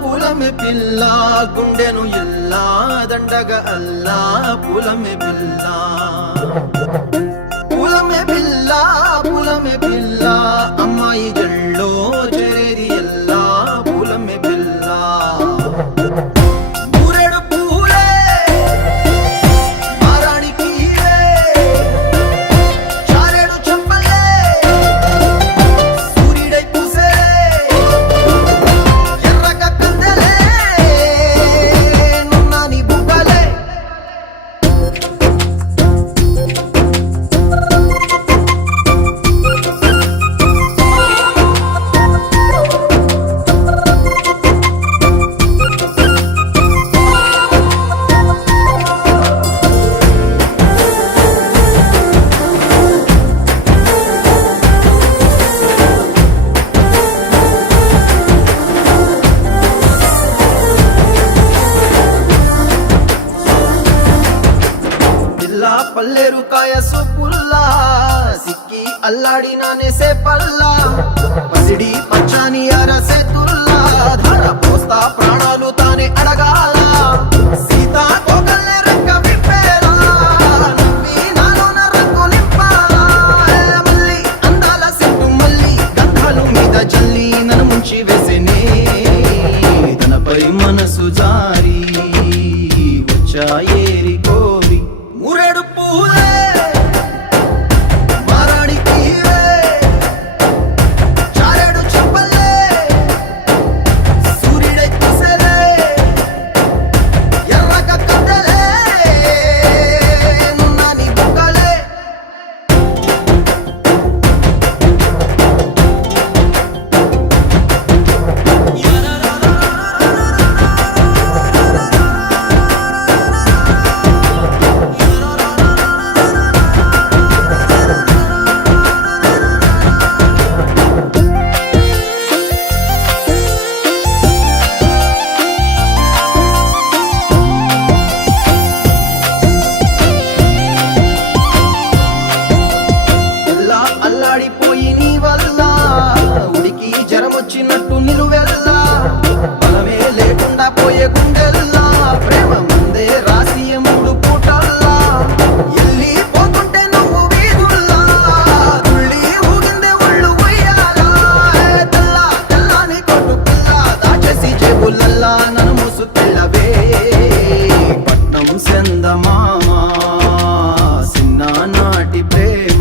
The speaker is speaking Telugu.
పూలమే పిల్ల గుండెను ఇల్లా దండగ అల్లా పూలమే పిల్ల అమ్మాయి జల్లో చేరేది ఎల్లా పూలమే పిల్ల ఊరేడు పూలే మారానికి చారేడు చెప్పలే సూర్యుడై పూసే ఎర్రగా కందలే నున్నాని బుగ్గలే పల్లేరు కాయ సొప్పుల్లా సిక్కి అల్లాడినానే సే పల్లా పసిడి పచ్చాని అరసే తుల్లా ధర పోస్తా ప్రాణాలు తానే అడగాల సీతా కోకల్లే రెక్క విప్పేలా నవ్వి నాలోన రంగు నింపాలా మల్లి అందాల సెట్టు మల్లి గంధాలు మీద జల్లి నన్ను ముంచి వేసేనే తనపై మనసు జారి వచ్చాయేరి కోరి మురేడు పూలే మారానికి చారేడు చెప్పలే సూర్యుడై పూసలే ఎర్రగా కందలే నున్నాని బుగ్గలే అల్లాడిపోయి నీ వల్ల ఉడికి జరమొచ్చినట్టు నిలువెల్లా బలమే లేకుండా పోయే గుండెల్లా ప్రేమ ముందే రాసి మూడు పూటల్లా ఎల్లి పోతుంటే నువ్వు వీధుల్లా తుళ్ళి ఊగిందే ఒళ్ళు ఉయ్యాలా తెల్లాని కొట్టు పిల్ల దాచేసి జేబులల్లా నన్ను మూసు తెల్లవే పట్నం సెందమామ చిన్ననాటి ప్రేమ